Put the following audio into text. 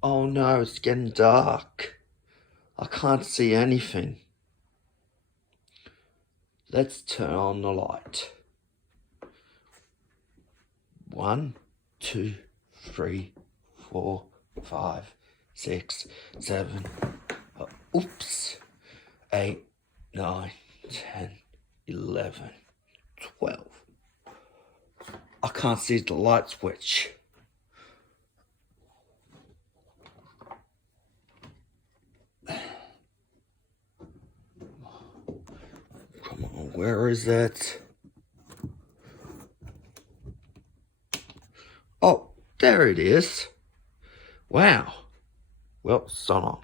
Oh no, it's getting dark. I can't see anything. Let's turn on the light. 1, 2, 3, 4, 5, 6, 7. Oops. 8, 9, 10, 11, 12. I can't see the light switch. Come on, where is it? Oh, there it is. Wow. Well, sun on.